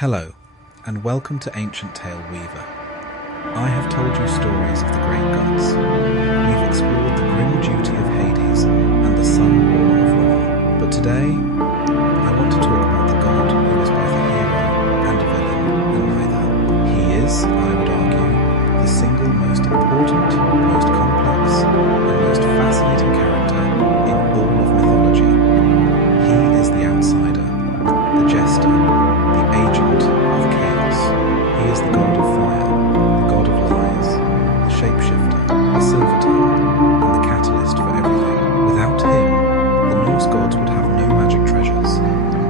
Hello, and welcome to Ancient Tale Weaver. I have told you stories of the great gods. We've explored the grim duty of Hades and the sun war of Ra. But today, I want to talk about the god who is both a hero and a villain, and neither. He is, I would argue, the single most important, most complex, and most fascinating character in all of mythology. He is the outsider, the jester, the agent of chaos. He is the god of fire, the god of lies, the shapeshifter, the silver tongue, and the catalyst for everything. Without him, the Norse gods would have no magic treasures,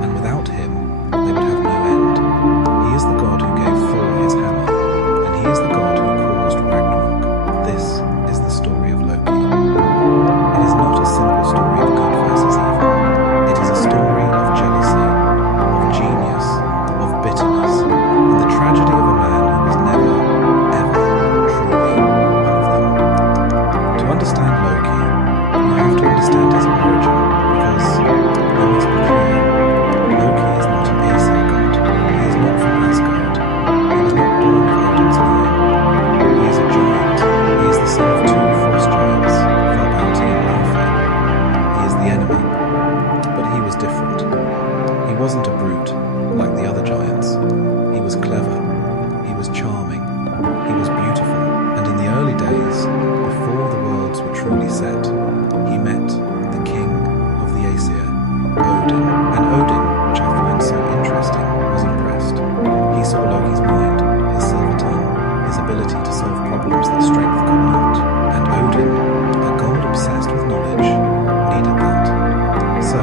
and without him, they would have no end. He is the god who gave Thor his hammer, and he is the god who caused Ragnarok. This is the story of Loki. It is not a simple story of good versus evil. It is a story of jealousy, of genius, of bitterness, and the tragedy of a man who was never, ever, truly one of them. To understand Loki, you have to understand his origin, because I must be clear, Loki is not an Aesir god. He is not from Asgard. He was not born of Odin's line. He is a giant. He is the son of two frost giants, Valbalti and Laufey. He is the enemy. But he was different. He wasn't a brute, like the other giants. He was clever. He was charming. He was beautiful. And in the early days, before the worlds were truly set, he met the king of the Aesir, Odin. And Odin, which I find so interesting, was impressed. He saw Loki's mind, his silver tongue, his ability to solve problems that strength could not. And Odin, a god obsessed with knowledge, needed that. So,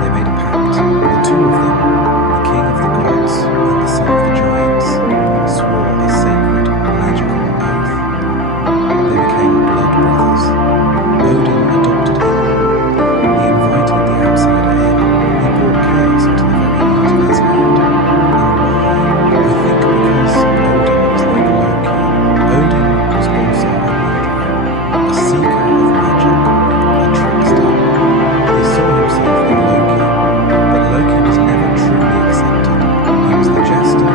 they made a pact. The two of them, the king of the gods and the son of the giants, swore a sacred, magical oath. They became blood brothers. Odin adopted him. He invited the outsider in. He brought chaos into the very heart of Asgard. And why? I think because Odin was like Loki. Odin was also a wanderer, a seeker of magic, a trickster. He saw himself in Loki, but Loki was never truly accepted. He was the jester,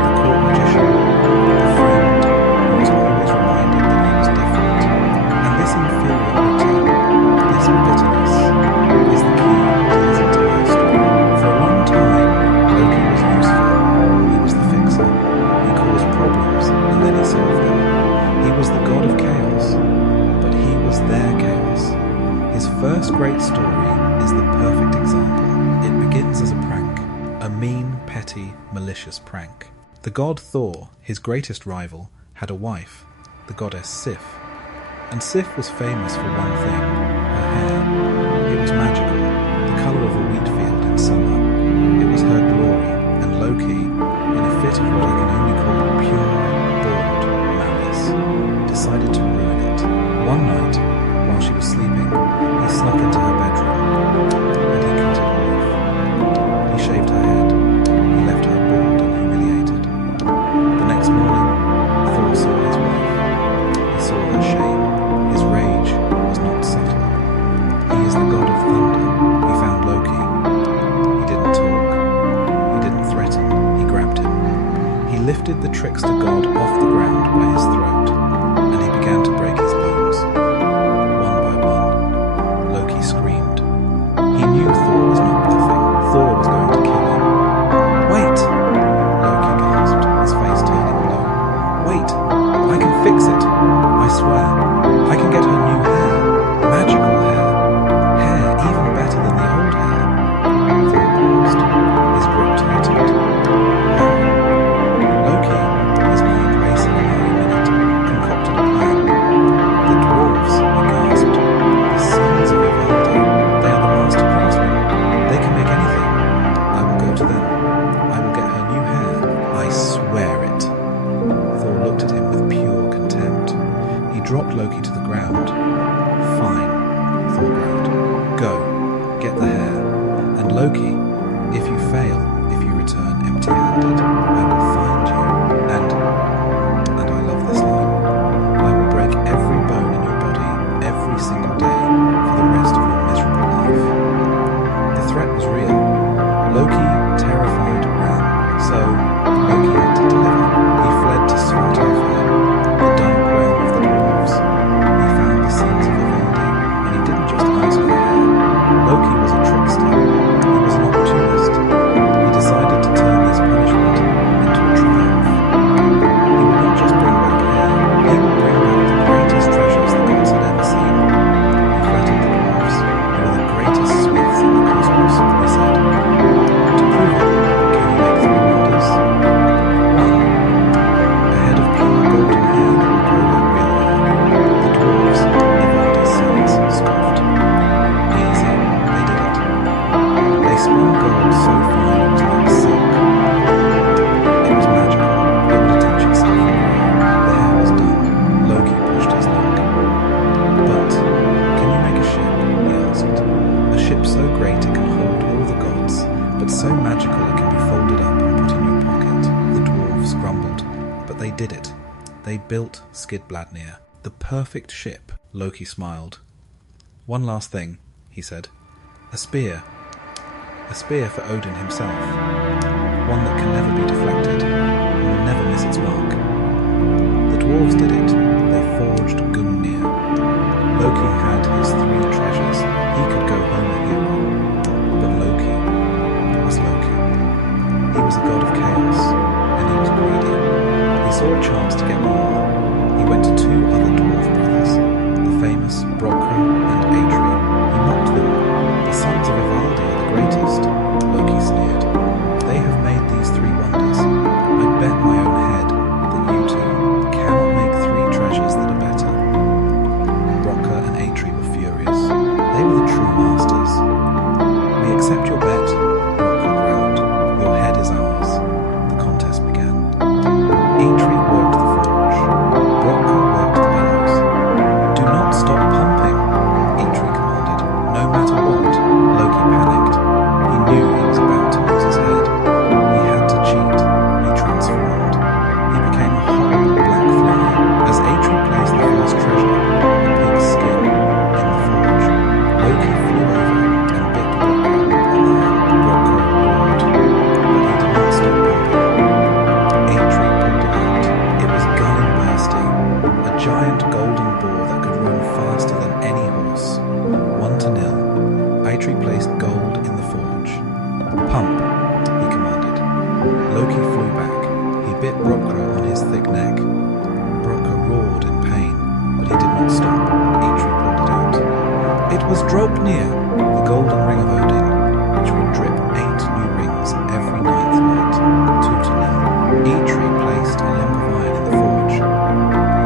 the court magician, the friend who was always reminded that he was different. And this inferiority, this bitterness, is the key to his entire story. For a long time, Loki was useful. He was the fixer. He caused problems, and then he solved them. He was the god of chaos, but he was their chaos. His first great story is the perfect example. It begins as a prank, a mean, petty, malicious prank. The god Thor, his greatest rival, had a wife, the goddess Sif. And Sif was famous for one thing, her hair. It was magical, the colour of a wheat field in summer. It was her glory, and Loki, in a fit of what I can only call pure, bored malice, decided to ruin it. One night, while she was sleeping, he snuck into her bedroom, and he cut it off. He shaved her head. He left her bald and humiliated. The next morning, Thor saw his wife. He saw her shame. His rage was not subtle. He is the god of thunder. He found Loki. He didn't talk. He didn't threaten. He grabbed him. He lifted the trickster god off the ground by his throat, and he began to break his bones. One by one, Loki screamed. He knew Thor was not bluffing. Thor was going to kill him. Wait! Loki gasped, his face turning blue. Wait! I can fix it! I swear. I can get her new hair. Magical hair. Hair even better than the old hair. Thor paused. His grip tightened. How? Loki, his mind racing in every minute, did it. They built Skidbladnir, the perfect ship. Loki smiled. One last thing, he said. A spear. A spear for Odin himself. One that can never be deflected and will never miss its mark. The dwarves did it. They forged Gungnir. Loki had his 3 treasures. He could go home a hero. But Loki was Loki. He was a god of chaos, and he was greedy. He saw a chance to get more. He went to 2 other dwarf brothers, the famous Brokkr and Atri. He mocked them. The sons of Ivaldi are the greatest, Loki sneered. They have made these 3 wonders. I bet my own head that you 2 cannot make 3 treasures that are better. Brokkr and Atri were furious. They were the true masters. We accept your bet, Brokkr growled. Your head is ours. The contest began. Atri worked the forge. Brokkr worked the bellows. Do not stop pumping, Atri commanded. No matter what. Loki panicked. He knew he was about to lose his head. He had to cheat. He transformed. He became a horrible black fly. As Atri placed the first treasure, a pig's skin, in the forge, Loki flew over and bit Brokkr on the hand. Brokkr roared, but he did not stop pumping. Atri pulled it out. It was gunning bursting, a giant golden boar that could run faster than any horse. 1-0. Atri placed gold in the forge. Pump, he commanded. Loki flew back. He bit Brokkr on his thick neck. Brokkr roared in pain, but he did not stop. Atri pulled it out. It was Draupnir, the golden ring of Odin, which would drip 8 new rings every 9th night. 2-0. Atri placed a lump of iron in the forge.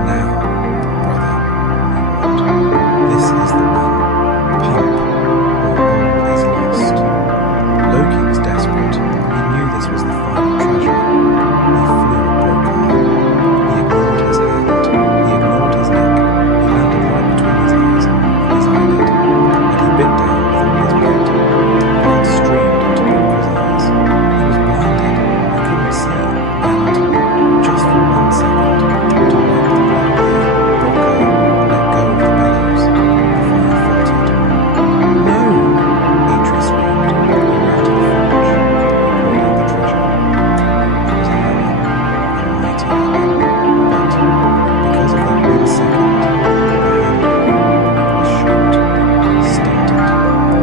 Now, brother, he roared. This is the one. Pump, or all is lost. Loki was desperate. He knew this was the final treasure. He flew at Brokkr. He ignored his hand. He ignored his neck. He landed right between his eyes and his eyelid, and he bit down with all his might. Blood streamed into Brokkr's eyes. He was blinded. He couldn't see. And, just for 1 second, to wipe the blood away, Brokkr let go of the bellows. The fire faltered. No! Atri screamed. He ran to the forge. He pulled out the treasure. It was a hammer, a mighty hammer. But, because of that 1 second, the handle was short, stunted.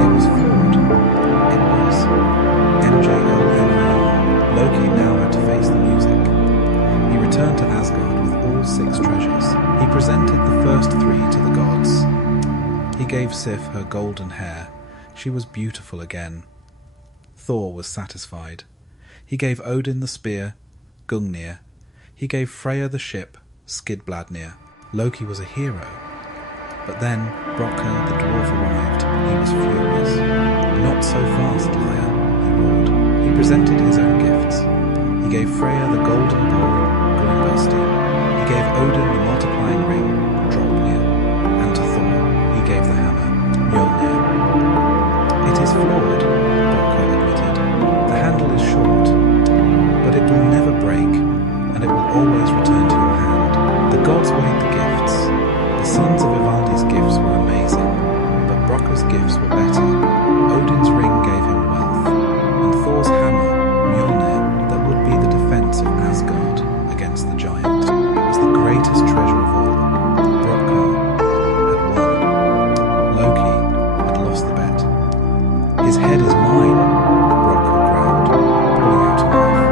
It was flawed. It was Mjölnir. Loki now had to face the music. He returned to Asgard with all 6 treasures. He presented the first 3 to the gods. He gave Sif her golden hair. She was beautiful again. Thor was satisfied. He gave Odin the spear, Gungnir. He gave Freyr the ship, Skidbladnir. Loki was a hero. But then Brokkr the dwarf arrived. He was furious. Not so fast, liar, he roared. He presented his own gifts. He gave Freyr the golden ball, Grimbursty. He gave Odin the multiplying ring, Draupnir. And to Thor, he gave the hammer, Mjölnir. It is flawed, Brokkr admitted. The handle is short, but it will never break, and it will always return to your hand. The gods weighed the gifts. The sons of Ivaldi's gifts were amazing, but Brokkr's gifts were better. Odin's ring gave him wealth, and Thor's hammer, Mjölnir, that would be the defense of Asgard against the giant. It was the greatest treasure of all. Brokkr had won. Loki had lost the bet. His head is mine, Brokkr growled, pulling out a knife.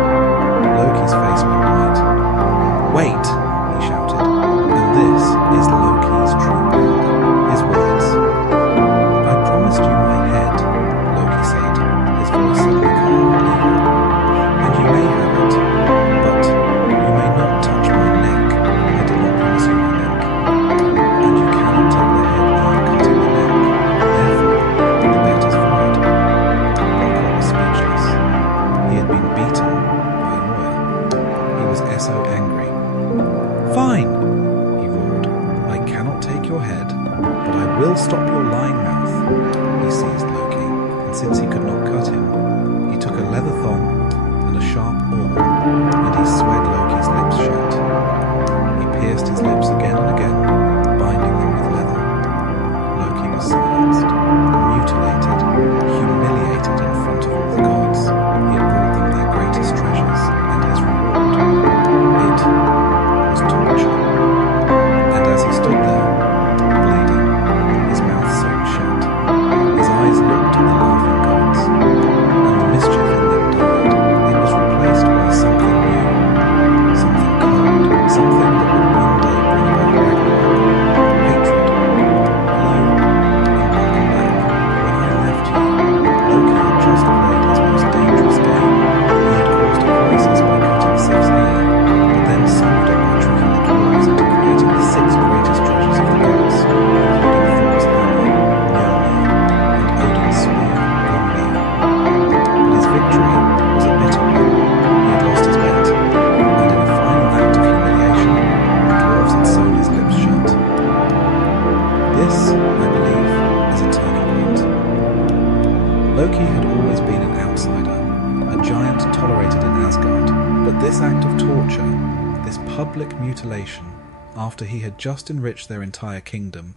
Loki's face went white. Wait, he shouted, and this is Loki's true power. His words. I promised you my head, Loki said, his voice suddenly calm and eager. And you may have it, but you may not touch my neck. I did not promise you my neck. And you cannot take the head without cutting the neck. Therefore, the bet is void. Brokkr was speechless. He had been beaten by a lawyer. He was so angry. Fine, he roared. I cannot take your head, but I will stop your lying mouth. He seized Loki, and since he could not cut him, he took a leather thong and a sharp awl, and he swed Loki's lips shut. This act of torture, this public mutilation, after he had just enriched their entire kingdom,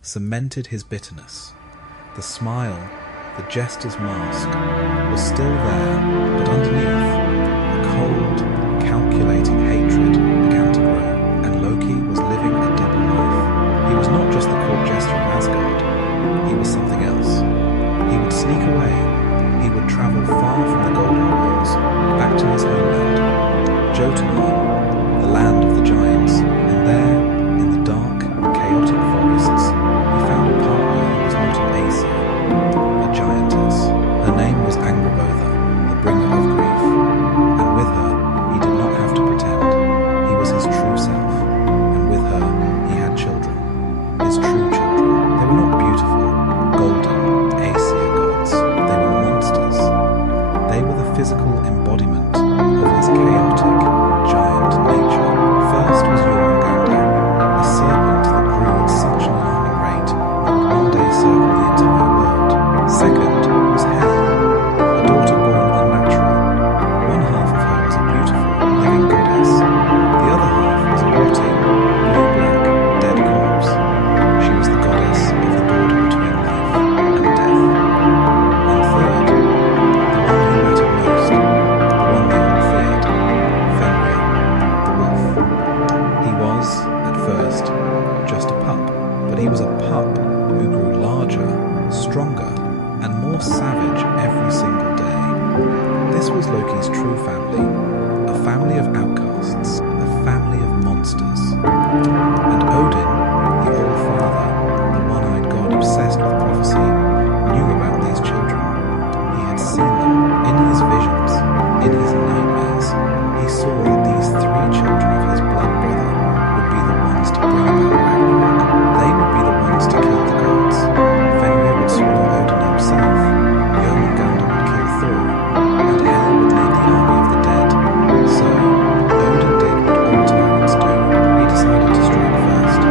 cemented his bitterness. The smile, the jester's mask, was still there, but underneath, a cold, calculating hatred began to grow, and Loki was living a double life. He was not just the court jester of Asgard, he was something else. He would sneak away, he would travel far from the Golden Walls, back to his homeland, Jotunheim, the land of the giants, and there, in the dark, chaotic forests, he found a partner who was not an Aesir, a giantess. Her name was Angrboda, the bringer of grief, and with her he did not have to pretend. He was his true self, and with her he had children, his true children. They were not beautiful, golden, Aesir gods. They were monsters. They were the physical embodiment of his chaotic, giant nature. First was Jörmungandr, a serpent that grew at such an alarming rate that would one day circle the entire world. Second was Hel, a daughter born unnatural. One half of her was a beautiful, living goddess. The other half was a rotting, blue-black, dead corpse. She was the goddess of the border between life and death. And third, the one who mattered most, the one they all feared, Fenrir, the wolf. He was, at first, just a pup, but he was a pup who grew larger, stronger, and more savage every single day. This was Loki's true family, a family of outcasts, a family of monsters. And Odin, the All-Father, the one-eyed god obsessed with prophecy, knew about these children. He had seen them in his visions, in his nightmares. He saw that these three children of his blood brother would be the ones to bring about Ragnarok. They would be the ones to kill the gods. Fenrir would swallow Odin himself, Jörmungandr would kill Thor, and Hel would lead the army of the dead. So, Odin did what all tyrants do. He decided to strike first.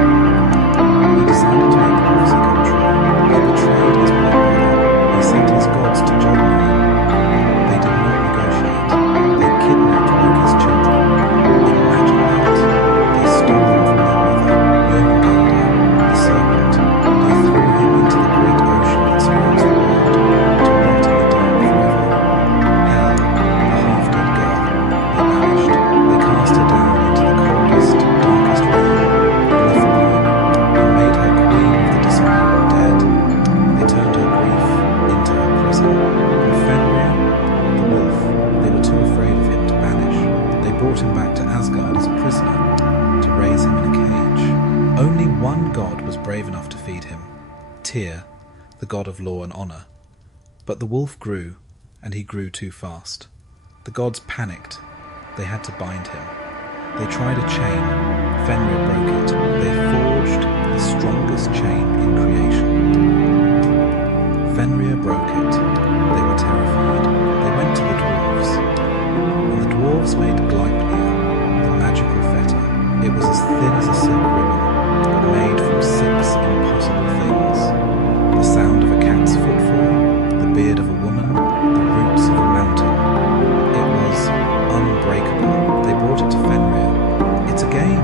He decided to make the prophecy come true. He betrayed his blood brother. He sent his gods to Mjölnir. They did not negotiate. They kidnapped Loki's children. Imagine that. They stole them from their mother, Jörmungandr, the serpent. They threw him into the great ocean that surrounds the world, to rot in the dark forever. Hel, the half-dead girl, they banished. They cast her down into the coldest, darkest realm, Niflheim, and made her queen of the dishonorable dead. They turned her grief into her prison. And Fenrir, the wolf, they were too afraid of him to banish. They brought him back to Asgard as a prisoner, to raise him in a cage. Only one god was brave enough to feed him, Tyr, the god of law and honor. But the wolf grew, and he grew too fast. The gods panicked. They had to bind him. They tried a chain. Fenrir broke it. They forged the strongest chain in creation. Fenrir broke it. They were terrified. They went to the dwarves. And the dwarves made Gleipnir, the magical fetter. It was as thin as a silk ribbon, but made from 6 impossible things. The sound of a cat's footfall, the beard of a woman, the roots of a mountain. It was unbreakable. They brought it to Fenrir. It's a game,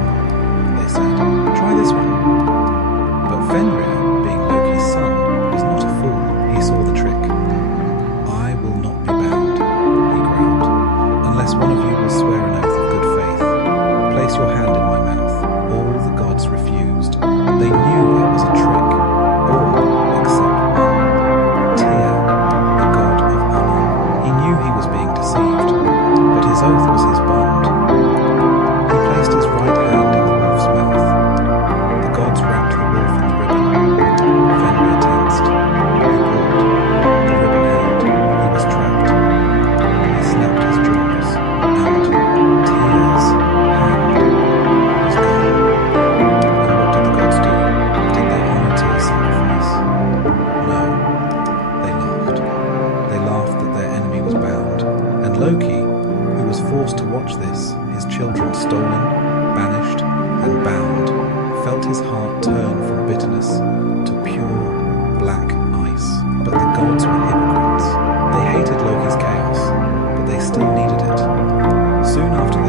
they said. Try this one. But Fenrir, being Loki's son, was not a fool. He saw the trick. I will not be bound, he growled, unless one of you will swear an oath of good faith. Place your hand in my mouth. All the gods refused. They knew it was a trick. All except one. Tyr, the god of honor. He knew he was being deceived, but his oath was his bond. He placed his right hand in the wolf's mouth. The gods wrapped the wolf in the ribbon. Fenrir tensed. He pulled. The ribbon held. He was trapped. He snapped his jaws, and Tyr's hand was gone. And what did the gods do? Did they honor Tyr's sacrifice? No. They laughed. They laughed that their enemy was bound. And Loki, who was forced to watch this, his children stolen, banished, and bound, felt his heart turn from bitterness to pure, black ice. But the gods were hypocrites. They hated Loki's chaos, but they still needed it. Soon after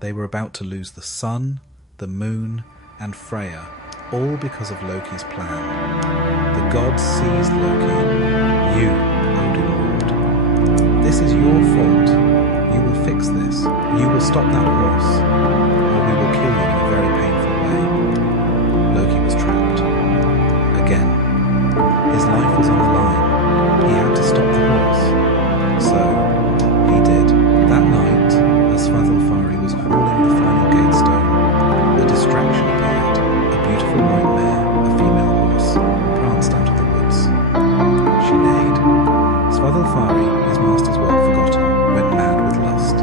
They were about to lose the sun, the moon, and Freya, all because of Loki's plan. The gods seized Loki. You, Odin roared. This is your fault. You will fix this. You will stop that horse, or we will kill you in a very painful way. Loki was trapped. Again. His life was on the line. He had to stop the horse. So, he did. That night, as Svadilfari was hauling the final gate stone, a distraction appeared. A beautiful white mare, a female horse, pranced out of the woods. She neighed. Svadilfari, his master's work forgotten, went mad with lust.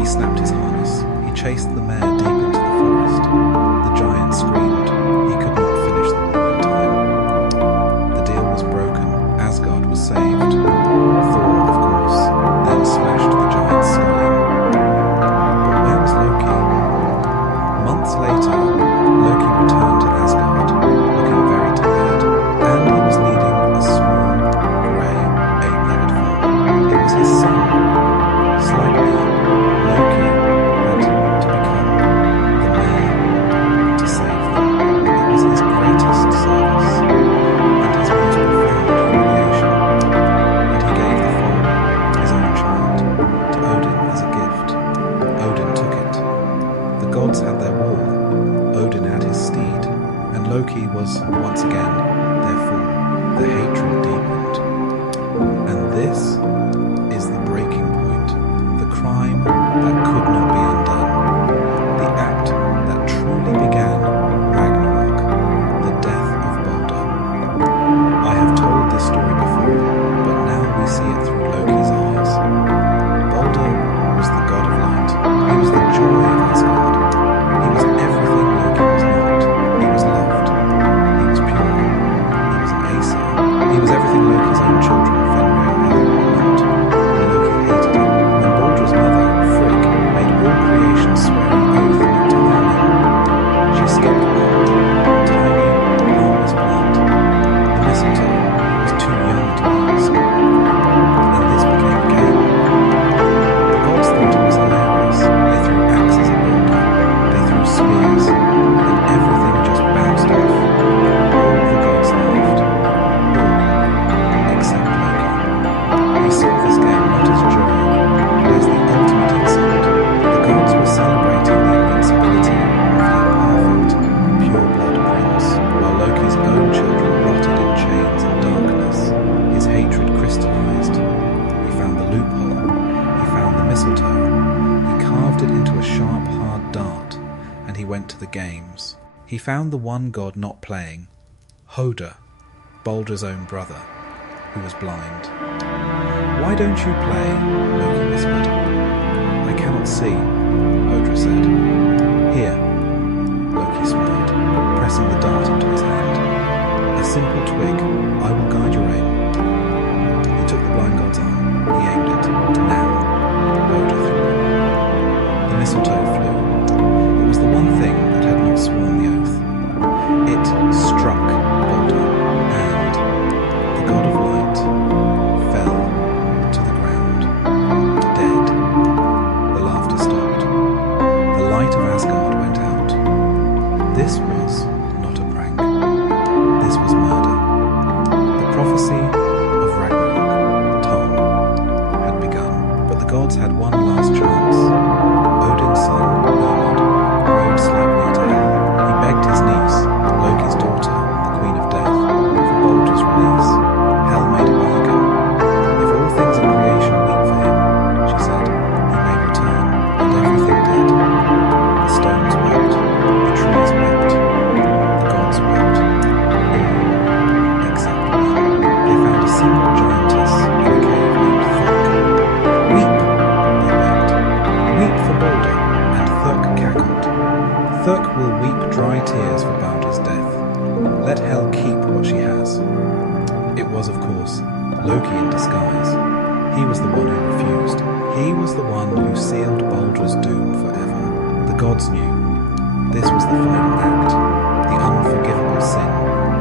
He snapped his harness. He chased the mare deep into the forest. The giant screamed. He could not finish the walk in time. The deal was broken. Asgard was saved. Thor, of course, then smashed the giant's skull in. But where was Loki? Months later, Loki returned to Asgard, looking very tired, and he was leading a small, grey, eight-legged form. It was his son. Slightly, Loki had to become the man to save them. It was his greatest service, and his most profound humiliation. And he gave the form, his own child, to Odin as a gift. Odin took it. The gods had their war. Odin had his steed, and Loki was, once again, their fool. The hatred deepened. And this is the breaking point, the crime that could not be undone, the act that truly began Ragnarok, the death of Baldr. I have told this story before, but now we see it through Loki's eyes. Baldr was the god of light. He was the joy of Asgard. He was everything Loki was not. He was loved. He was pure. He was an Aesir. He was everything Loki's own children, Fenrir, Hel, were not. And Loki hated him. When Baldr's mother, Frigg, made all creation swear an oath not to harm him, she skipped blood, tiny, harmless blood. The mistletoe was too young to ask. And this became a game. The gods thought it was hilarious. They threw axes at Baldr. They threw spears, and everything just bounced off. All the gods laughed. All except Loki. He saw this game not as joy, but as the ultimate insult. The gods were celebrating the invincibility of their perfect, pure-blood prince, while Loki's own children rotted in chains and darkness. His hatred crystallized. He found the loophole. He found the mistletoe. He carved it into a sharp, hard dart, and he went to the games. He found the one god not playing, Hoder, Baldr's own brother, who was blind. "Why don't you play?" Loki whispered. "I cannot see," Hoder said. "Here." Loki smiled, pressing the dart into his hand. "A simple twig. I will guide your aim." He took the blind god's arm. He aimed it. "Now." Hoder threw. The mistletoe flew. It was the one thing that had not sworn the oath. It struck Baldr, and the god of light fell to the ground, dead. The laughter stopped. The light of Asgard went out. This was not a prank. This was murder. The prophecy of Ragnarok, Tom, had begun, but the gods had one last chance. Odin's son, Mjölnir, rode slightly to Hel. He begged his niece, Loki's daughter, the Queen of Death, for Baldr's release. Hel made a bargain. "If all things in creation weep for him," she said, "he may return." And everything did. The stones wept. The trees wept. The gods wept. All except one. They found a single giantess in a cave named Thok. "Weep," they begged. "Weep for Baldr." And Thok cackled. "Thok will weep dry tears for Baldr's death. Let Hel keep what she has." It was, of course, Loki in disguise. He was the one who refused. He was the one who sealed Baldr's doom forever. The gods knew. This was the final act. The unforgivable sin.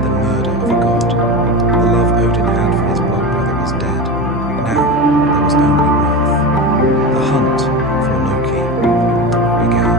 The murder of a god. The love Odin had for his blood brother was dead. Now there was only wrath. The hunt for Loki began.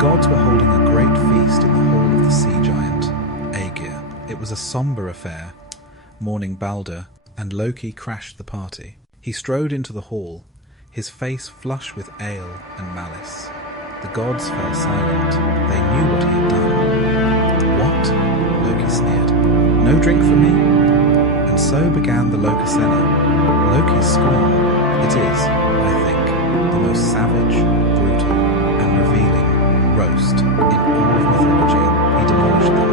gods were holding a great feast in the hall of the sea giant, Aegir. It was a sombre affair. Mourning Baldr, and Loki crashed the party. He strode into the hall, his face flush with ale and malice. The gods fell silent. They knew what he had done. What? Loki sneered. No drink for me? And so began the Lokasenna. Loki's scorn. It is, I think, the most savage, brutal, and revealing roast in all of mythology. He demolished them,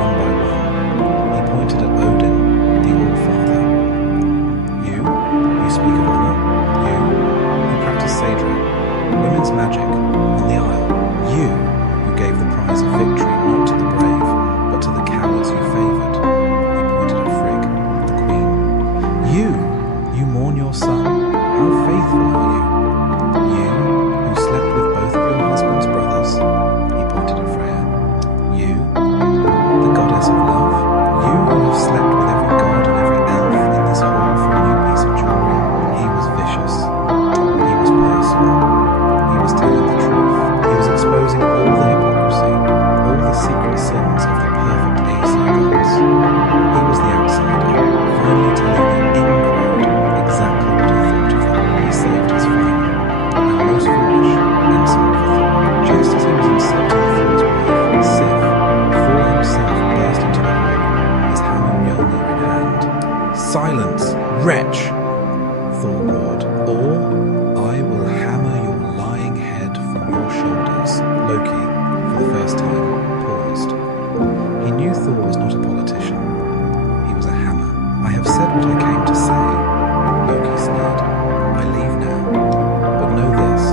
one by one. He pointed at Odin, the All-Father. You speak of honor. You practice Sadra, women's magic, on the Isle. You who gave the prize of victory not to the brave, but to the cowards you favoured. He pointed at Frigg, the queen. You mourn your son. How faithful are you? You who slept with both of your husband's brothers. He pointed at Freya. You, the goddess of love. You who have slept with every god and every elf in this hall for a new piece of jewelry. He was vicious. He was personal. He was telling the truth. He was exposing all the hypocrisy, all the secret sins of the perfect Aesir gods. He was the outsider, finally telling the in-crowd exactly what he thought of them. He saved his family, and most foolish, and some of Thor. Just as he was insulting Thor's wife, Sif, Thor himself burst into the hall, his hammer Mjölnir in hand. Silence, wretch! Thor roared, or I will hammer your lying head from your shoulders. Loki, for the first time, paused. He knew Thor was not a politician. He was a hammer. I have said what I came to say, Loki sneered. I leave now. But know this.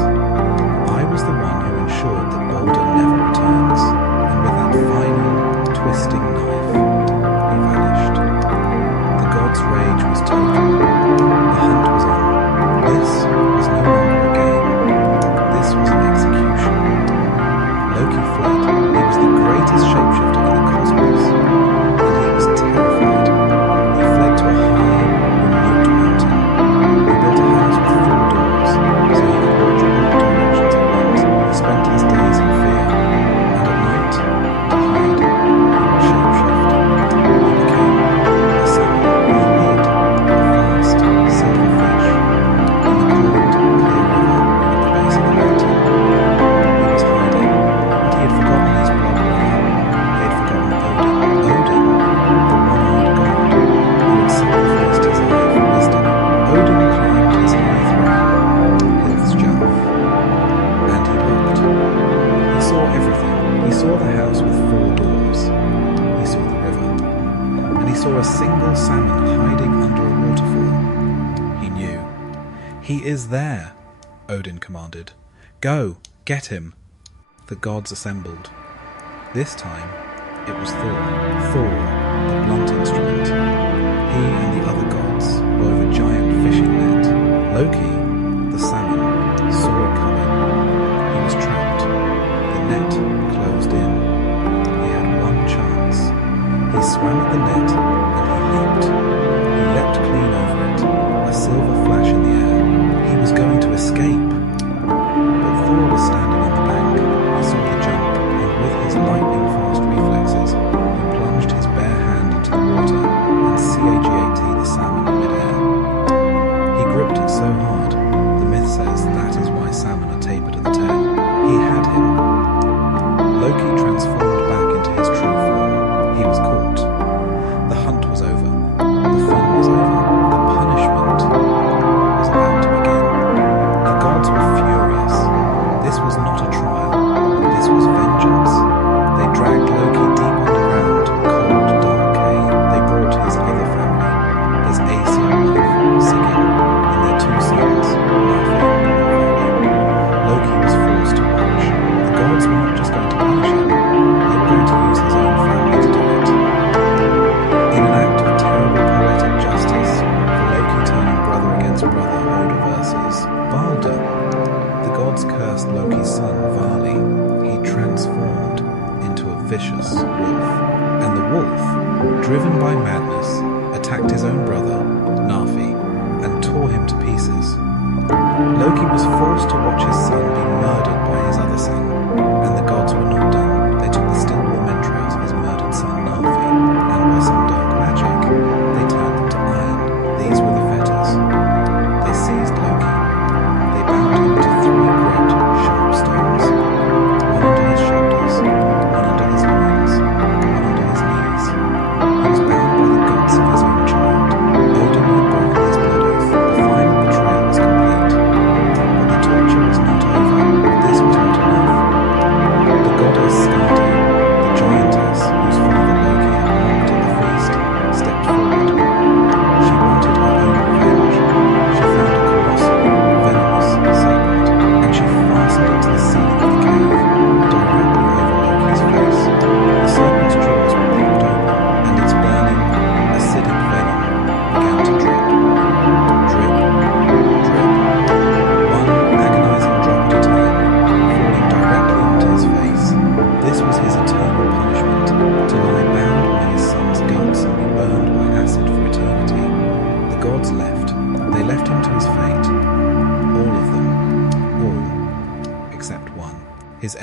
I was the one who ensured that Baldr never returns, and with that final, twisting knife, he vanished. The god's rage was total. The hunt was on. This was no longer a game. This was an execution. Loki fled. He was the greatest shapeshifter in the cosmos, and he was terrified. He fled to a high, remote mountain. He built a house with 4 doors, so he could watch all directions at once. He spent his days in fear, and at night, to hide, he would shapeshift. He became a salmon. He hid a vast silver fish in the cold, clear river at the base of the mountain. He was hiding, but he had forgotten his blood brother. He had forgotten Odin, the one-eyed god who had sacrificed his eye for wisdom. Odin climbed his high throne, Hilfsjalf, and he looked. He saw everything. He saw the house with 4 doors. He saw the river. And he saw a single salmon hiding under a waterfall. He knew. He is there, Odin commanded. Go, get him. The gods assembled. This time, it was Thor. Thor, the blunt instrument. He and the other gods wove a giant fishing net. Loki, the salmon, saw it coming. He was trapped. The net closed in. He had one chance. He swam at the net and he leaped. He leapt clean over it, a silver flash in the air. He was going to escape. But Thor was standing on the bank. He saw the jump, and with his lightning-fast reflexes, he plunged his bare hand into the water and CAGAT the salmon in midair. He gripped it so hard, the myth says that is why salmon are tapered at the tail. He had him. Loki transformed back into his true form. He was caught. The hunt was over. The fun was over. The punishment was about to begin. The gods were furious. This was not a trial. This was vengeance. They dragged Loki deep underground to a cold, dark cave. They brought his other family, his Aesir wife, Sigyn, and their 2 sons, Nafi and Vali. Loki was forced to watch. The gods were not just going to punish him. They were going to use his own family to do it. In an act of terrible poetic justice, for Loki turning brother against brother, Oda versus Baldr, the gods cursed Loki's son Vali. He transformed into a vicious wolf. And the wolf, driven by madness, attacked his own brother, Nafi, and tore him to pieces. Loki was forced to watch his son be murdered by his other son, and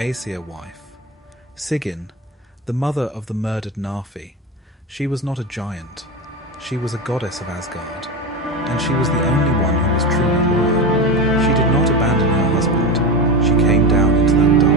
Aesir wife. Sigyn, the mother of the murdered Nafi. She was not a giant. She was a goddess of Asgard, and she was the only one who was truly loyal. She did not abandon her husband. She came down into that dark